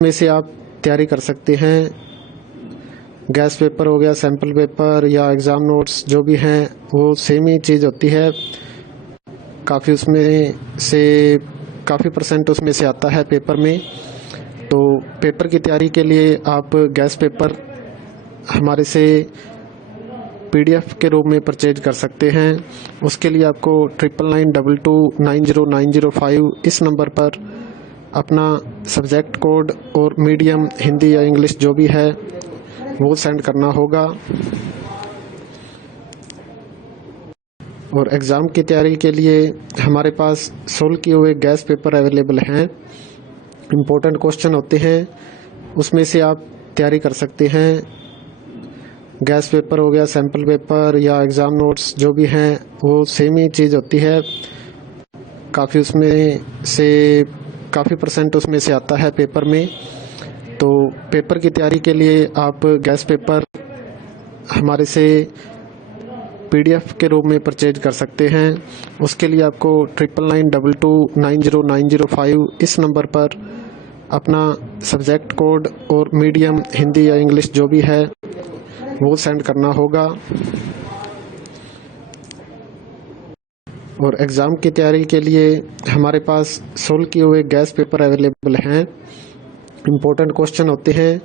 में से आप तैयारी कर सकते हैं। गैस पेपर हो गया, सैम्पल पेपर या एग्ज़ाम नोट्स जो भी हैं वो सेम ही चीज़ होती है। काफ़ी उसमें से काफ़ी परसेंट उसमें से आता है पेपर में। तो पेपर की तैयारी के लिए आप गैस पेपर हमारे से PDF के रूप में परचेज कर सकते हैं। उसके लिए आपको 9992290905 इस नंबर पर अपना सब्जेक्ट कोड और मीडियम हिंदी या इंग्लिश जो भी है वो सेंड करना होगा। और एग्ज़ाम की तैयारी के लिए हमारे पास सोल्व किए हुए गैस पेपर अवेलेबल हैं। इम्पोर्टेंट क्वेश्चन होते हैं, उसमें से आप तैयारी कर सकते हैं। गैस पेपर हो गया, सैम्पल पेपर या एग्ज़ाम नोट्स जो भी हैं वो सेम ही चीज़ होती है। काफ़ी उसमें से काफ़ी परसेंट उसमें से आता है पेपर में। तो पेपर की तैयारी के लिए आप गैस पेपर हमारे से PDF के रूप में परचेज कर सकते हैं। उसके लिए आपको 9992290905 इस नंबर पर अपना सब्जेक्ट कोड और मीडियम हिंदी या इंग्लिश जो भी है वो सेंड करना होगा। और एग्ज़ाम की तैयारी के लिए हमारे पास सोल्व किए हुए गैस पेपर अवेलेबल हैं। इम्पोर्टेंट क्वेश्चन होते हैं,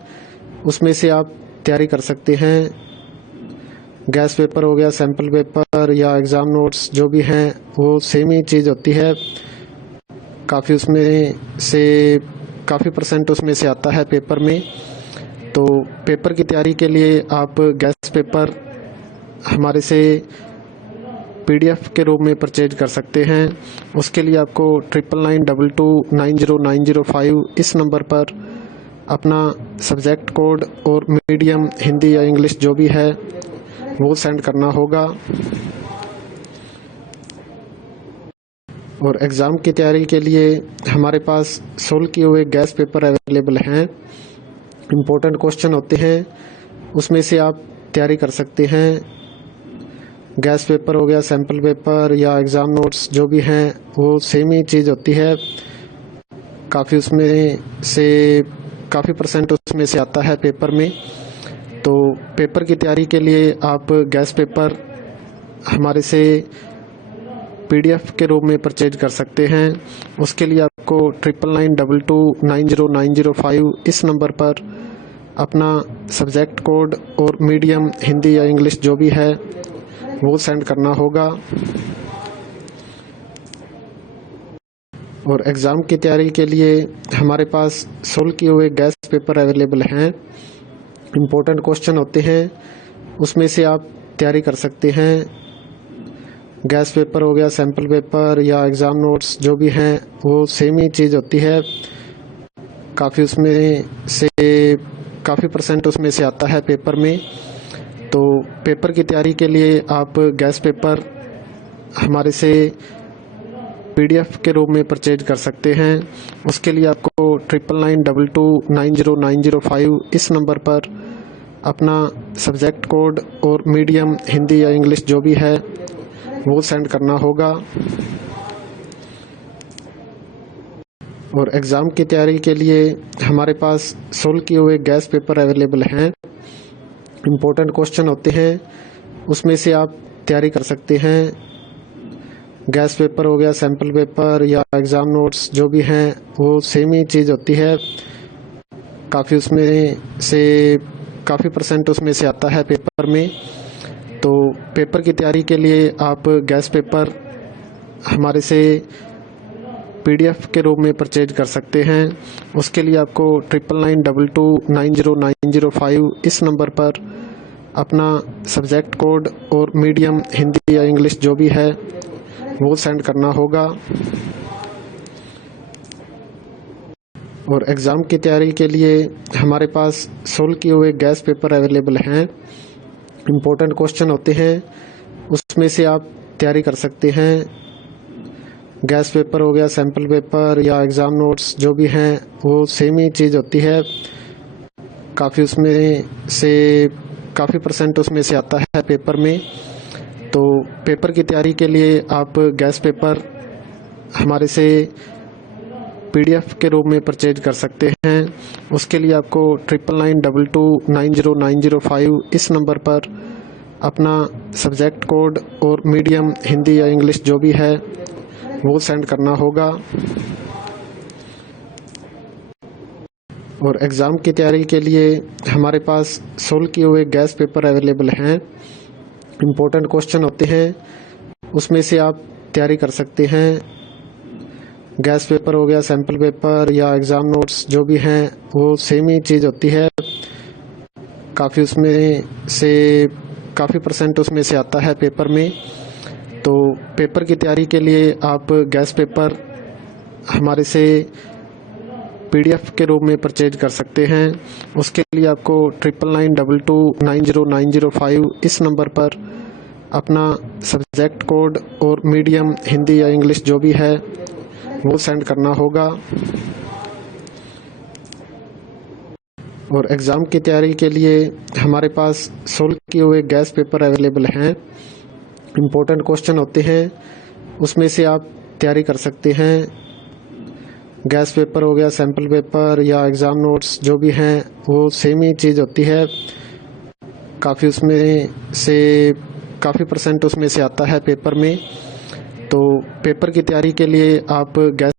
उसमें से आप तैयारी कर सकते हैं। गैस पेपर हो गया, सैम्पल पेपर या एग्ज़ाम नोट्स जो भी हैं वो सेम ही चीज़ होती है। काफ़ी उसमें से काफ़ी परसेंट उसमें से आता है पेपर में। तो पेपर की तैयारी के लिए आप गैस पेपर हमारे से PDF के रूप में परचेज कर सकते हैं। उसके लिए आपको 9992290905 इस नंबर पर अपना सब्जेक्ट कोड और मीडियम हिंदी या इंग्लिश जो भी है वो सेंड करना होगा। और एग्ज़ाम की तैयारी के लिए हमारे पास सोल्व किए हुए गैस पेपर अवेलेबल हैं। इम्पोर्टेंट क्वेश्चन होते हैं, उसमें से आप तैयारी कर सकते हैं। गैस पेपर हो गया, सैम्पल पेपर या एग्ज़ाम नोट्स जो भी हैं वो सेम ही चीज़ होती है। काफ़ी उसमें से काफ़ी परसेंट उसमें से आता है पेपर में। तो पेपर की तैयारी के लिए आप गैस पेपर हमारे से PDF के रूप में परचेज कर सकते हैं। उसके लिए आपको 9992290905 इस नंबर पर अपना सब्जेक्ट कोड और मीडियम हिंदी या इंग्लिश जो भी है वो सेंड करना होगा। और एग्ज़ाम की तैयारी के लिए हमारे पास सोल्व किए हुए गैस पेपर अवेलेबल हैं। इम्पोर्टेंट क्वेश्चन होते हैं, उसमें से आप तैयारी कर सकते हैं। गैस पेपर हो गया, सैम्पल पेपर या एग्ज़ाम नोट्स जो भी हैं वो सेम ही चीज़ होती है। काफ़ी उसमें से काफ़ी परसेंट उसमें से आता है पेपर में। तो पेपर की तैयारी के लिए आप गैस पेपर हमारे से PDF के रूप में परचेज कर सकते हैं। उसके लिए आपको 9992290905 इस नंबर पर अपना सब्जेक्ट कोड और मीडियम हिंदी या इंग्लिश जो भी है वो सेंड करना होगा। और एग्ज़ाम की तैयारी के लिए हमारे पास सोल्व किए हुए गैस पेपर अवेलेबल हैं। इम्पोर्टेंट क्वेश्चन होते हैं, उसमें से आप तैयारी कर सकते हैं। गैस पेपर हो गया, सैम्पल पेपर या एग्ज़ाम नोट्स जो भी हैं वो सेम ही चीज़ होती है। काफ़ी उसमें से काफ़ी परसेंट उसमें से आता है पेपर में। तो पेपर की तैयारी के लिए आप गैस पेपर हमारे से PDF के रूप में परचेज कर सकते हैं। उसके लिए आपको 9992290905 इस नंबर पर अपना सब्जेक्ट कोड और मीडियम हिंदी या इंग्लिश जो भी है वो सेंड करना होगा। और एग्ज़ाम की तैयारी के लिए हमारे पास सोल्व किए हुए गैस पेपर अवेलेबल हैं। इम्पोर्टेंट क्वेश्चन होते हैं, उसमें से आप तैयारी कर सकते हैं। गैस पेपर हो गया, सैम्पल पेपर या एग्ज़ाम नोट्स जो भी हैं वो सेम ही चीज़ होती है। काफ़ी उसमें से काफ़ी परसेंट उसमें से आता है पेपर में। तो पेपर की तैयारी के लिए आप गैस पेपर हमारे से PDF के रूप में परचेज कर सकते हैं। उसके लिए आपको 9992290905 इस नंबर पर अपना सब्जेक्ट कोड और मीडियम हिंदी या इंग्लिश जो भी है वो सेंड करना होगा। और एग्ज़ाम की तैयारी के लिए हमारे पास सोल्व किए हुए गैस पेपर अवेलेबल हैं। इम्पोर्टेंट क्वेश्चन होते हैं, उसमें से आप तैयारी कर सकते हैं। गैस पेपर हो गया, सैम्पल पेपर या एग्ज़ाम नोट्स जो भी हैं वो सेम ही चीज़ होती है। काफ़ी परसेंट उसमें से आता है पेपर में। तो पेपर की तैयारी के लिए आप गैस पेपर हमारे से PDF के रूप में परचेज कर सकते हैं। उसके लिए आपको 9992290905 इस नंबर पर अपना सब्जेक्ट कोड और मीडियम हिंदी या इंग्लिश जो भी है वो सेंड करना होगा। और एग्ज़ाम की तैयारी के लिए हमारे पास सोल्व किए हुए गैस पेपर अवेलेबल हैं। इम्पोर्टेंट क्वेश्चन होते हैं, उसमें से आप तैयारी कर सकते हैं। गैस पेपर हो गया, सैम्पल पेपर या एग्ज़ाम नोट्स जो भी हैं वो सेम ही चीज़ होती है। काफ़ी परसेंट उसमें से आता है पेपर में। तो पेपर की तैयारी के लिए आप गैस